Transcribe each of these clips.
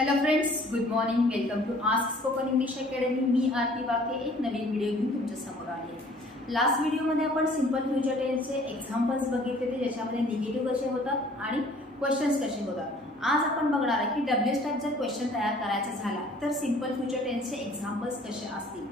Hello friends, good morning. Welcome to ask spoken English academy. मी आरती वाके एक नवीन video घेऊन तुमच्या समोर आली आहे. लास्ट व्हिडिओमध्ये आपण सिंपल फ्युचर टेन्सचे एक्झाम्पल्स बघितले ज्याच्यामध्ये निगेटिव्ह कसे होतात आणि क्वेश्चन्स कसे होतात. आज आपण बघणार आहे की डब्ल्यूएच टाईप जर क्वेश्चन तयार करायचा झाला तर सिंपल फ्युचर टेन्सचे एक्झाम्पल्स कसे असतील.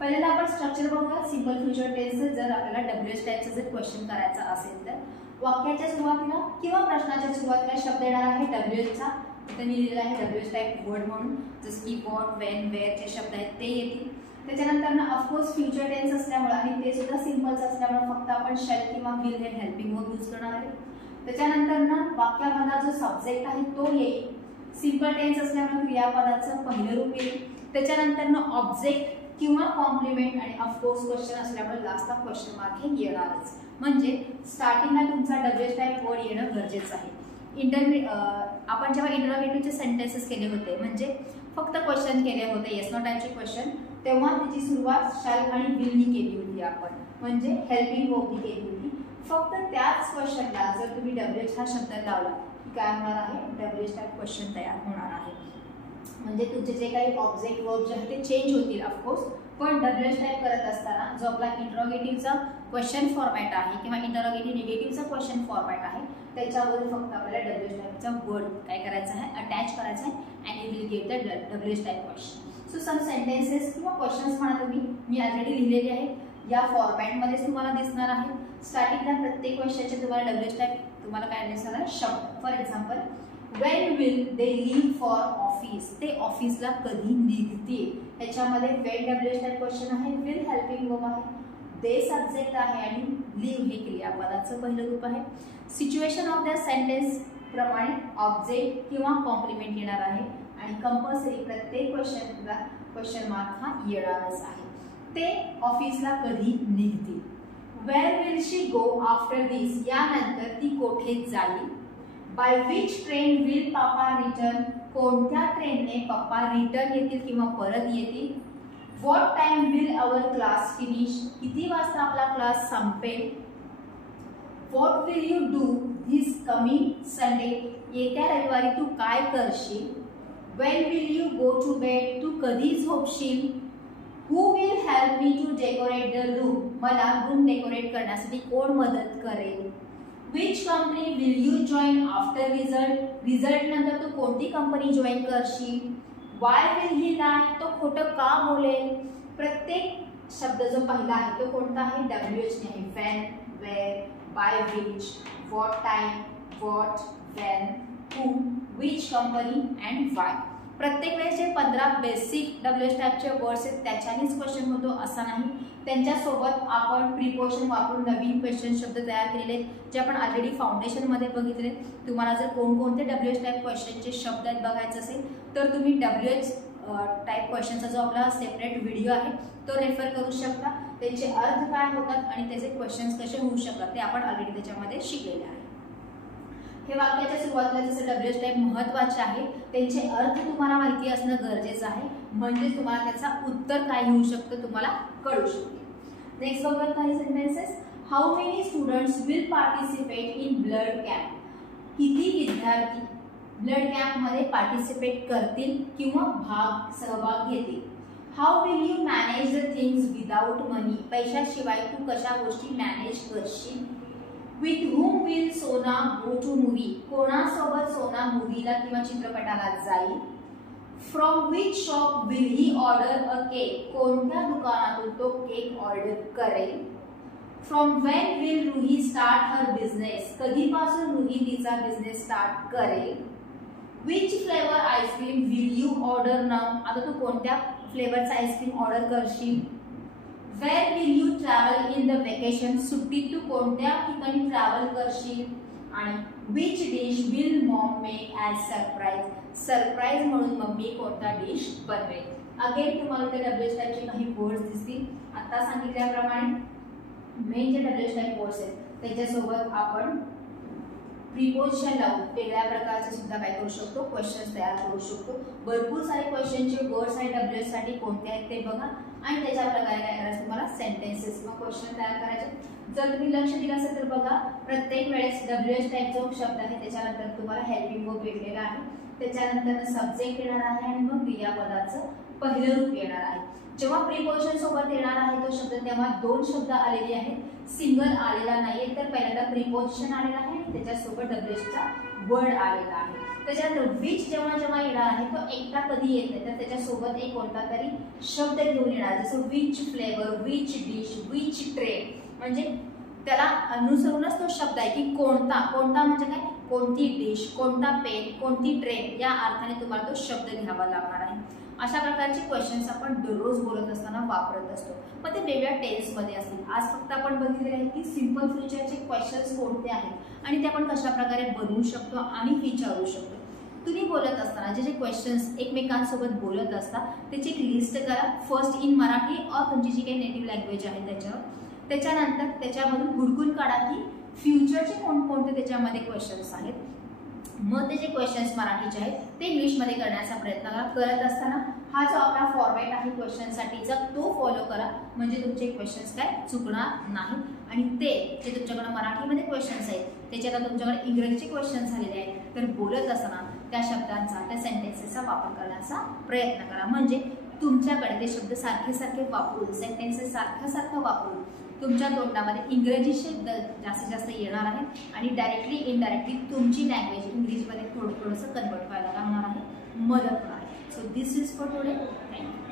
पहिल्यांदा आपण स्ट्रक्चर बघूया. सिंपल फ्युचर टेन्स जर आपल्याला डब्ल्यूएच टाईपचा जर क्वेश्चन करायचा असेल तर वाक्याच्या सुरुवातीला किंवा प्रश्नाच्या सुरुवातीला शब्द येणार आहे डब्ल्यूएचचा. इथे मी लिहिलेला आहे डब्ल्यूएच टाईप वर्ड म्हणून, जसं की व्हॉट, व्हेन, वेअर चे शब्द आहेत ते येतील. त्याच्यानंतर ना ऑफकोर्स फ्युचर टेन्स असल्यामुळे आणि ते सुद्धा सिंपल्स असल्यामुळे फक्त आपण शॅल किंवा विल हे हेल्पिंग वर्ब यूज करणार आहे. त्याच्यानंतर ना वाक्यामधला जो सब्जेक्ट आहे तो येईल. सिंपल टेन्स असल्यामुळे क्रियापदाचं पहिलं रूप येईल. त्याच्यानंतर ना ऑब्जेक्ट किंवा कॉम्प्लिमेंट आणि ऑफकोर्स क्वेश्चन असल्यामुळे लास्टला क्वेश्चन मार्क हे येणारच. म्हणजे स्टार्टिंगला तुमचा डब्ल्यूएच टाईप वर्ड येणं गरजेचं आहे. आपण जेव्हा इंटरोगेटिव्हचे सेंटेन्सेस केले होते म्हणजे फक्त क्वेश्चन केले होते येस नो टाईपचे क्वेश्चन, तेव्हा त्याची सुरुवात शॅल आणि विलनी केली होती आपण, म्हणजे हेल्पिंग वर्बनी केली होती. फक्त त्याच क्वेश्चनला जर तुम्ही डब्ल्यूएच हा शब्द लावला की काय होणार आहे, डब्ल्यूएच टाईप क्वेश्चन तयार होणार आहे. म्हणजे तुमचे जे काही ऑब्जेक्ट वर्ब जे आहे ते चेंज होतील ऑफकोर्स, पण डब्ल्यूएच टाईप करत असताना जो आपला इंटरोगेटिव्हचा क्वेश्चन फॉर्मॅट आहे किंवा इंटरोगेटिव्ह निगेटिव्हचा क्वेश्चन फॉर्मॅट आहे त्याच्यावर फक्त आपल्याला डब्ल्यूएच टाईपचा वर्ड काय करायचा आहे, अटॅच करायचा आहे and you will get the WH type question. So some sentences किंवा क्वेश्चन्स म्हणा तुम्ही, मी ऑलरेडी लिहिलेले आहेत या फॉर्मॅटमध्येच तुम्हाला दिसणार आहे. स्टार्टिंगला प्रत्येक क्वेश्चनचे तुम्हाला डब्ल्यूएच टाईप तुम्हाला काय दिसणार आहे शब्द. For example, Wien will they leave for office, ते ऑफिसला कधी निघतील. त्याच्यामध्ये वेन डब्ल्यूएच टाईप क्वेश्चन आहे, विल हेल्पिंग वर्ब आहे, दे सब्जेक्ट आहे आणि लीव हे क्रियापदाचं पहिलं रूप आहे. सिच्युएशन ऑफ द सेंटेन्स प्रमाणे ऑब्जेक्ट किंवा कॉम्प्लिमेंट येणार आहे आणि कंपल्सरी प्रत्येक क्वेश्चनला क्वेश्चन मार्क हा येणारच आहे. ते ऑफिसला कधी निघतील. Where will she go after this, यानंतर ती कोठे जाईल. By which train will papa return, कोणत्या ट्रेनने पप्पा रिटर्न येतील किंवा परत येतील. What time will our class finish, किती वाजता आपला क्लास संपेल. What will you do this coming Sunday, येत्या रविवारी तू काय करशील. When will you go to bed, तू कधी झोपशील. Who will help me to decorate the room, मला रूम डेकोरेट करण्यासाठी कोण मदत करेल. Which company will you join after result, result नंतर तू कोणती कंपनी जॉईन करशील. वाय विल ही लाय, तो खोटं का बोलेल. प्रत्येक शब्द जो पहिला आहे तो कोणता आहे, डब्ल्यूएच आहे. When, where, by which, what time, what, when, who, which company and why. प्रत्येक वेळेस जे 15 बेसिक डब्ल्यूएच टाईपचे वर्ड्स आहेत त्याच्यानेच क्वेश्चन होतो असा नाही. त्यांच्यासोबत आपण प्रिपोजिशन वापरून नवीन क्वेश्चन शब्द तयार केलेले आहेत जे आपण ऑलरेडी फाउंडेशनमध्ये बघितले. तुम्हाला जर कोणकोणते डब्ल्यूएच टाईप क्वेश्चनचे शब्द आहेत बघायचं असेल तर तुम्ही डब्ल्यूएच टाईप क्वेश्चनचा जो आपला सेपरेट व्हिडिओ आहे तो रेफर करू शकता. त्याचे अर्थ काय होतात आणि त्याचे क्वेश्चन्स कसे होऊ शकतात ते आपण ऑलरेडी त्याच्यामध्ये शिकलेले आहे. हे वाक्याच्या सुरुवातीला जसं डब्ल्यूएच टाईप महत्त्वाचे आहे त्यांचे अर्थ तुम्हाला माहिती असणं गरजेचं आहे, म्हणजे तुम्हाला त्याचा उत्तर काय होऊ शकतं तुम्हाला कळू शकते. नेक्स्ट बघूया काही sentences. How many students will participate in blood camp, किती विद्यार्थी ब्लड कॅम्पमध्ये पार्टिसिपेट करतील किंवा सहभाग घेतील. How will you manage the things without money, पैशाशिवाय तू कशा गोष्टी मॅनेज करशील. विथ whom will सोना go to movie, कोणासोबत सोना मूवीला किंवा चित्रपटाला जाईल. From which shop will he order a cake, कोणत्या दुकानातून तो केक ऑर्डर करेल. From when will Ruhi start her business, कधीपासून रुही तिचा बिझनेस स्टार्ट करेल. which flavor ice cream will you order now, आता तू कोणत्या फ्लेवरचा आईस्क्रीम ऑर्डर करशील. Where will you travel in the vacation, सुट्टीत तू कोणत्या ठिकाणी ट्रॅव्हल करशील. आणि which dish will mom make as surprise, surprise म्हणून मम्मी कोणता डिश बनवेल. अगेन तुम्हाला ते डब्ल्यूएच टाईपचे काही वर्ड्स दिसतील. आता सांगितल्याप्रमाणे मेन जे डब्ल्यूएच टाईप वर्ड्स आहेत त्याच्यासोबत आपण प्रिपोजिशन लावून वेगळ्या प्रकारचे सुद्धा काय करू शकतो, क्वेश्चन्स तयार करू शकतो. भरपूर सारे क्वेश्चनचे वर्ड्स आहेत डब्ल्यूएच साठी कोणते आहेत ते बघा आणि त्याच्या प्रकारे काय करायचं तुम्हाला सेंटेन्सेस किंवा क्वेश्चन तयार करायचे. जर तुम्ही लक्ष दिलं असेल तर बघा प्रत्येक वेळेस डब्ल्यूएच टाईप जो शब्द आहे त्याच्यानंतर तुम्हाला हेल्पिंग वर्ब भेटलेला आहे. त्याच्यानंतर सब्जेक्ट येणार आहे आणि मग क्रियापदाचं पहिलं रूप येणार आहे. जेव्हा प्रिपोजिशन सोबत येणार आहे तो शब्द तेव्हा दोन शब्द आलेले आहेत, सिंगल आलेला नाहीये. तर पहिल्यांदा प्रिपोजिशन आलेला आहे आणि त्याच्यासोबत डब्ल्यूएचचा वर्ड आलेला आहे. त्याच्यानंतर विच जेव्हा जेव्हा येणार आहे तो एकटा कधी येत नाही, तर त्याच्यासोबत एक कोणता तरी शब्द घेऊन येणार, जसं which flavour, which dish, which train. म्हणजे त्याला अनुसरूनच तो शब्द आहे की कोणता. कोणता म्हणजे काय, कोणती डिश, कोणता पेन, कोणती ट्रेन, या अर्थाने तुम्हाला तो शब्द घ्यावा लागणार आहे. अशा प्रकारचे क्वेश्चन्स आपण दररोज बोलत असताना वापरत असतो, पण ते वेगळ्या टेन्समध्ये असतील. आज फक्त आपण बघितले आहे की सिंपल फ्युचरचे क्वेश्चन्स कोणते आहेत आणि ते आपण कशा प्रकारे बनवू शकतो आणि विचारू शकतो. तुम्ही बोलत असताना जे जे क्वेश्चन्स एकमेकांसोबत बोलत असतात त्याची एक लिस्ट करा. फर्स्ट इन मराठी और तुमची जी काही नेटिव्ह लँग्वेज आहे त्याच्यावर. त्याच्यानंतर त्याच्यामधून हुडकून काढा की फ्युचरचे कोणकोणते त्याच्यामध्ये क्वेश्चन्स आहेत. मग ते जे क्वेश्चन्स मराठीचे आहेत ते इंग्लिशमध्ये करण्याचा प्रयत्न करा. करत असताना हा जो आपला फॉर्मॅट आहे क्वेश्चनसाठीचा तो फॉलो करा, म्हणजे तुमचे क्वेश्चन्स काय चुकणार नाही. आणि ते जे तुमच्याकडे मराठीमध्ये क्वेश्चन्स आहेत त्याच्यात आता तुमच्याकडे इंग्रजीचे क्वेश्चन्स झालेले आहेत, तर बोलत असताना त्या शब्दांचा, त्या सेंटेन्सेसचा वापर करण्याचा प्रयत्न करा. म्हणजे तुमच्याकडे ते शब्द सारखे सारखे वापरून, सेंटेन्सेस सारखं वापरून तुमच्या तोंडामध्ये इंग्रजी शब्द जास्तीत जास्त येणार आहे आणि डायरेक्टली इनडायरेक्टली तुमची लँग्वेज इंग्लिशमध्ये थोडंसं कन्वर्ट व्हायला लागणार आहे, मदत होणार आहे. So this is for today. Thank you.